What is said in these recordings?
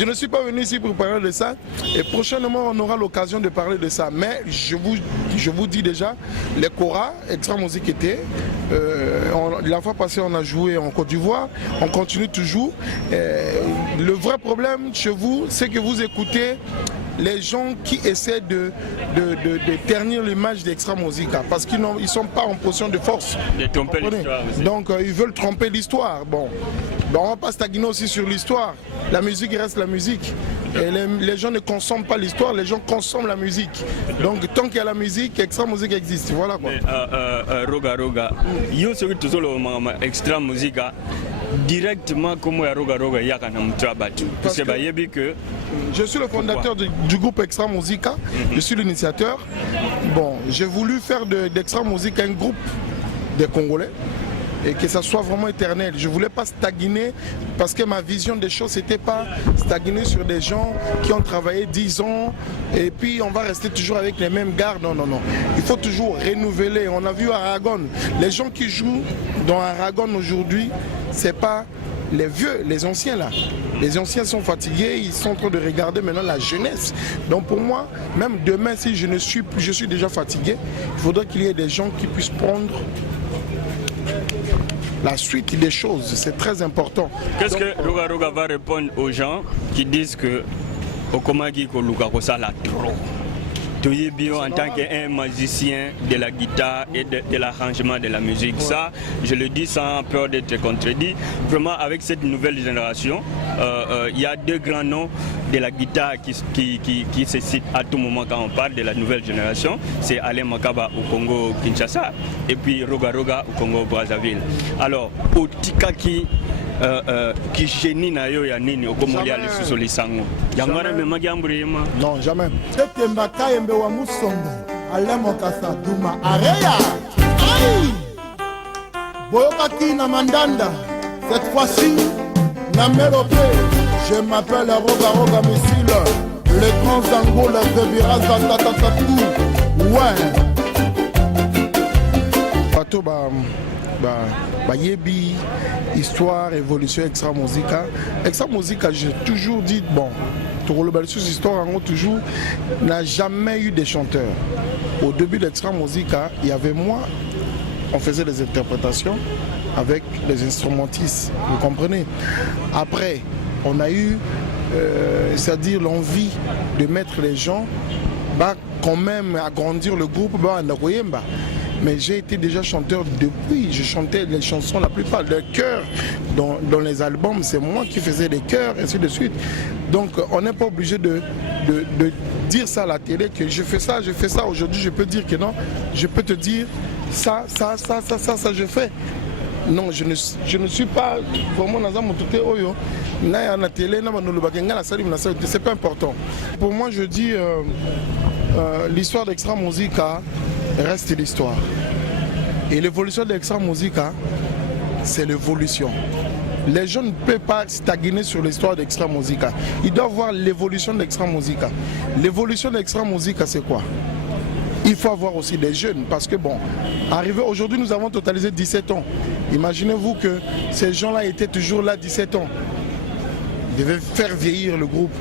Je ne suis pas venu ici pour parler de ça et prochainement on aura l'occasion de parler de ça. Mais je vous dis déjà, les Kora, Extra Musique était, la fois passée on a joué en Côte d'Ivoire, on continue toujours. Le vrai problème chez vous, c'est que vous écoutez les gens qui essaient de ternir l'image d'Extra Musica parce qu'ils ne sont pas en position de force. De tromper l'histoire aussi. Donc ils veulent tromper l'histoire. Bon, on ne va pas stagner aussi sur l'histoire. La musique reste la musique. Et les gens ne consomment pas l'histoire, les gens consomment la musique. Donc tant qu'il y a la musique, Extra Musica existe. Voilà quoi. Roga, yo ce que tu as Extra Musica directement comme Roga Yakana Mutrabatu. Parce que je suis le fondateur du groupe Extra Musica, je suis l'initiateur. Bon, j'ai voulu faire d'Extra Musica un groupe des Congolais et que ça soit vraiment éternel. Je ne voulais pas stagner parce que ma vision des choses, c'était pas stagner sur des gens qui ont travaillé 10 ans et puis on va rester toujours avec les mêmes gars. Non. Il faut toujours renouveler. On a vu Aragon. Les gens qui jouent dans Aragon aujourd'hui, c'est pas les vieux, les anciens là. Les anciens sont fatigués, ils sont en train de regarder maintenant la jeunesse. Donc pour moi, même demain, si je suis déjà fatigué, il faudrait qu'il y ait des gens qui puissent prendre la suite des choses. C'est très important. Qu'est-ce que Roga va répondre aux gens qui disent que Okomagi Koluka Kosala trop? Toyebio en tant qu'un magicien de la guitare et de l'arrangement de la musique. Ça, je le dis sans peur d'être contredit. Vraiment, avec cette nouvelle génération, il y a deux grands noms de la guitare qui se citent à tout moment quand on parle de la nouvelle génération. C'est Alain Makaba au Congo Kinshasa et puis Roga au Congo Brazzaville. Alors, au Tikaki, qui génie na yo ya nini okomolia lisusu lisango yangwana me magiambrema non jamais Tetemba Kayembe wa Musongo Alemokasa Duma Areya Boyokaki na Mandanda cette fois-ci na Merope je m'appelle Roga Missile le grand Zango la Zebiraza Tatatatou ouais Pato Yebi, histoire, évolution, Extra Musica. Extra Musica, j'ai toujours dit, bon, Torolobalsus Histoire, en toujours, n'a jamais eu de chanteurs. Au début d'Extra Musica, il y avait moi, on faisait des interprétations avec les instrumentistes, vous comprenez. Après, on a eu, c'est-à-dire l'envie de mettre les gens, quand même agrandir le groupe, mais j'ai été déjà chanteur depuis, je chantais les chansons, la plupart des chœurs dans les albums, c'est moi qui faisais les chœurs, ainsi de suite. Donc on n'est pas obligé de dire ça à la télé, que je fais ça. Aujourd'hui je peux dire que non, je peux te dire ça je fais. Non, je ne suis pas vraiment dans mon tout oyo. Na télé, c'est pas important. Pour moi je dis l'histoire d'Extra Musica reste l'histoire. Et l'évolution d'Extra Musica, c'est l'évolution. Les gens ne peuvent pas stagner sur l'histoire d'Extra Musica. Ils doivent voir l'évolution d'Extra Musica. L'évolution d'Extra Musica, c'est quoi? Il faut avoir aussi des jeunes parce que bon, arrivé aujourd'hui, nous avons totalisé 17 ans. Imaginez-vous que ces gens-là étaient toujours là 17 ans. Ils devaient faire vieillir le groupe.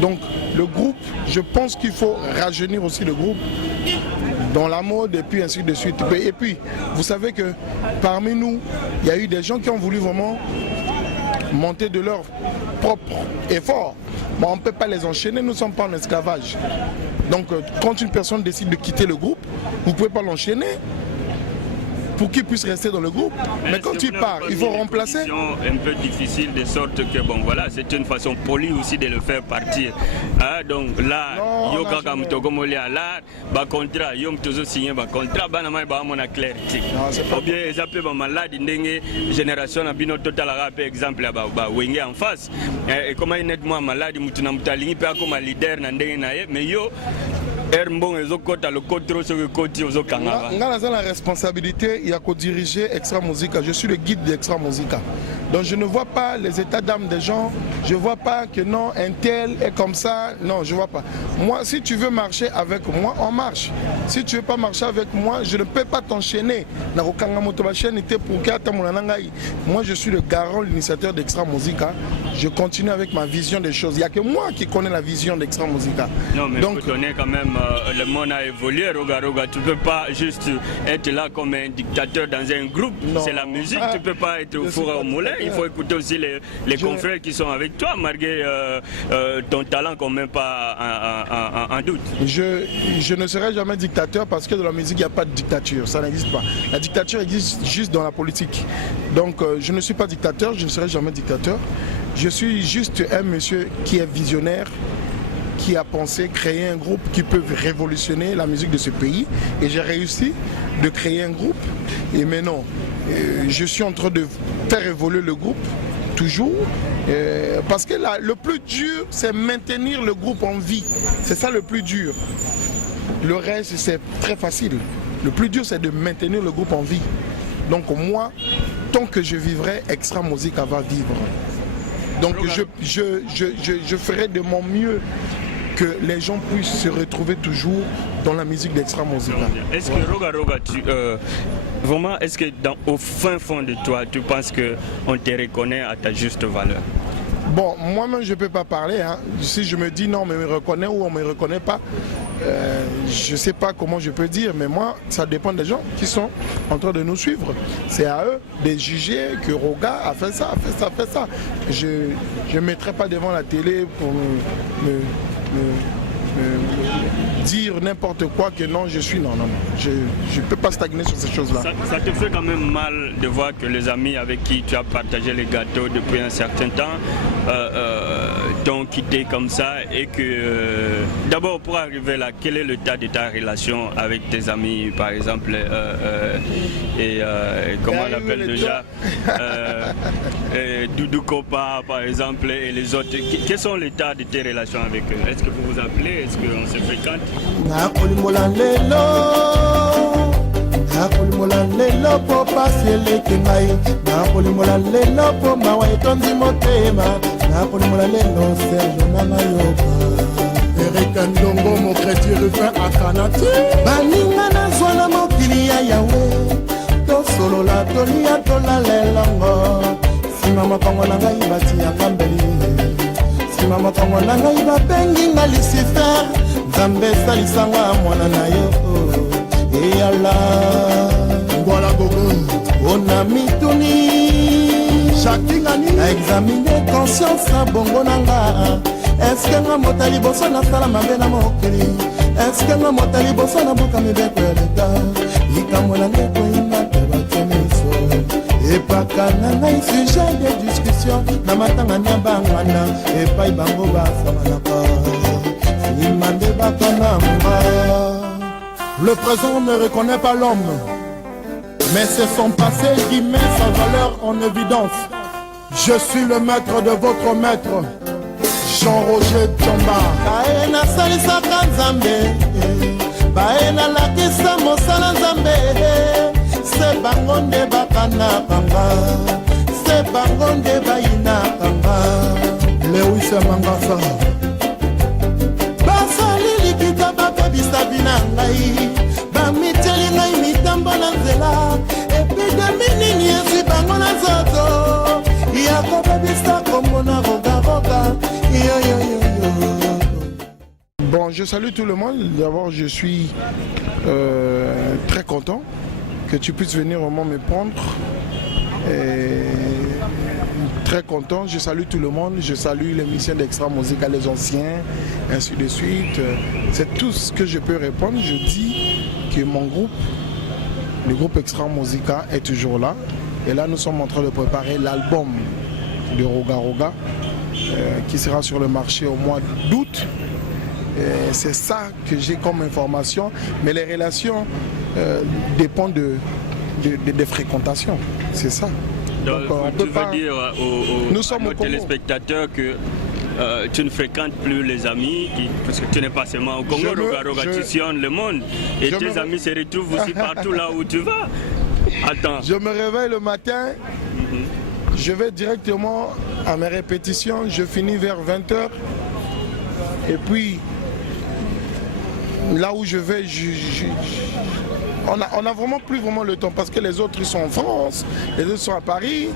Donc le groupe, je pense qu'il faut rajeunir aussi le groupe dans la mode et puis ainsi de suite. Et puis, vous savez que parmi nous, il y a eu des gens qui ont voulu vraiment monter de leur propre effort. Mais on ne peut pas les enchaîner, nous ne sommes pas en esclavage. Donc quand une personne décide de quitter le groupe, vous ne pouvez pas l'enchaîner pour qu'il puisse rester dans le groupe. Mais quand il part, il faut remplacer. C'est un peu difficile de sorte que bon voilà, c'est une façon polie aussi de le faire partir. Ah, donc là, yo kaka mutokomolia là, ba contrat, yo mtozo signé ba contrat bana mai ba mona clarté. Ou bien ils appellent ba malade ndenge génération na bino total rap exemple ba wenge en face. Et comment il est moi malade mutuna mutalingi pe comme leader na ndenge na ye, mais yo la responsabilité, il y a qu'à diriger Extra Musica. Je suis le guide d'Extra Musica. Donc je ne vois pas les états d'âme des gens. Je ne vois pas que non, un tel est comme ça. Non, je ne vois pas. Moi, si tu veux marcher avec moi, on marche. Si tu ne veux pas marcher avec moi, je ne peux pas t'enchaîner. Moi, je suis le garant, l'initiateur d'Extra Musica. je continue avec ma vision des choses. Il n'y a que moi qui connais la vision d'Extra Musica. Non, mais il faut donner quand même, le monde a évolué, Roga Roga. Tu ne peux pas juste être là comme un dictateur dans un groupe. C'est la musique, tu ne peux pas être au four et au moulin. Il faut écouter aussi les confrères qui sont avec toi, malgré ton talent qu'on ne met pas en doute. Je ne serai jamais dictateur parce que dans la musique, il n'y a pas de dictature. Ça n'existe pas. La dictature existe juste dans la politique. Donc, je ne suis pas dictateur, je ne serai jamais dictateur. Je suis juste un monsieur qui est visionnaire, qui a pensé créer un groupe qui peut révolutionner la musique de ce pays. Et j'ai réussi de créer un groupe. Et maintenant, je suis en train de faire évoluer le groupe, toujours. Parce que là, le plus dur, c'est maintenir le groupe en vie. C'est ça le plus dur. Le reste, c'est très facile. Le plus dur, c'est de maintenir le groupe en vie. Donc moi, tant que je vivrai, Extra Musica va vivre. Donc je ferai de mon mieux que les gens puissent se retrouver toujours dans la musique d'Extra Musica. Est-ce que Roga Roga, vraiment, est-ce que au fin fond de toi, tu penses qu'on te reconnaît à ta juste valeur? Bon, moi-même, je ne peux pas parler. Hein. Si je me dis non, mais on me reconnaît ou on ne me reconnaît pas, je ne sais pas comment je peux dire, mais moi, ça dépend des gens qui sont en train de nous suivre. C'est à eux de juger que Roga a fait ça, a fait ça, a fait ça. Je ne mettrai pas devant la télé pour me dire n'importe quoi que non, je suis non. Je ne peux pas stagner sur ces choses-là. Ça te fait quand même mal de voir que les amis avec qui tu as partagé les gâteaux depuis un certain temps t'ont quitté comme ça et que d'abord pour arriver là, quel est l'état de ta relation avec tes amis par exemple et comment on l'appelle déjà Doudou Kopa par exemple et les autres, quels sont l'état de tes relations avec eux? Est-ce que vous vous appelez? Est-ce qu'on se fréquente? nakolimola lelo po pasi eleki ngai nakolimola lelo po mawa etondi motema nakolimola lelo serge nanga yoka erika ndongo mokreti rufin akanati baninga nazwa na mokili ya yawe tosolola tolia tolalelongo nsima mokongo na ngai batiyanga mbeli nsima mokongo na ngai babengi nga lucifer nzambe esalisanga mwana na yo eyala ngwala gogo ona mituni shakingani na examine conscience na bongo nanga eske nga mota liboso nasala mabe na mokili eske nga mota liboso na buka mibeko ya leta likambo na ngai koyinga te batie miso epaka na ngai sujet de discussion na matanga na bangana epai bango basamanaka finima nde bakananga. Le présent ne reconnaît pas l'homme, mais c'est son passé qui met sa valeur en évidence. Je suis le maître de votre maître, Jean-Roger Tchomba. Baena salisaka nzambe, baena lakisa mosala nzambe, se bango nde bakanakanga, se bango nde bayinakanga. Lewis Mangasa. Basali likita bakabisa bina ngai, bamiteli ngai mitambo na nzela, epidemi nini esi bango na zoto, yakobabisa kombo na rogaroga. Bon, je salue tout le monde. D'abord, je suis très content que tu puisses venir au moment me prendre. Et très content, je salue tout le monde, je salue les musiciens d'Extra Musica, les anciens, ainsi de suite. C'est tout ce que je peux répondre. Je dis que mon groupe, le groupe Extra Musica est toujours là. Et là, nous sommes en train de préparer l'album de Roga Roga qui sera sur le marché au mois d'août. C'est ça que j'ai comme information. Mais les relations dépendent des fréquentations. C'est ça. Donc, tu veux dire aux téléspectateurs que tu ne fréquentes plus les amis, parce que tu n'es pas seulement au Congo, Roga Roga, tu sillonnes le monde et tes amis se retrouvent aussi partout là où tu vas. Attends. Je me réveille le matin, je vais directement à mes répétitions, je finis vers 20h et puis là où je vais, on a vraiment plus le temps parce que les autres ils sont en France, les autres sont à Paris.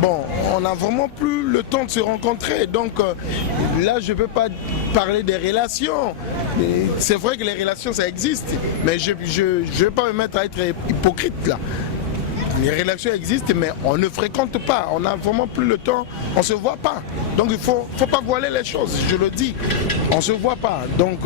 Bon, on n'a vraiment plus le temps de se rencontrer. Donc là, je ne peux pas parler des relations. C'est vrai que les relations, ça existe, mais je ne vais pas me mettre à être hypocrite là. Les relations existent, mais on ne fréquente pas. On n'a vraiment plus le temps. On ne se voit pas. Donc il ne faut pas voiler les choses. Je le dis. On ne se voit pas. Donc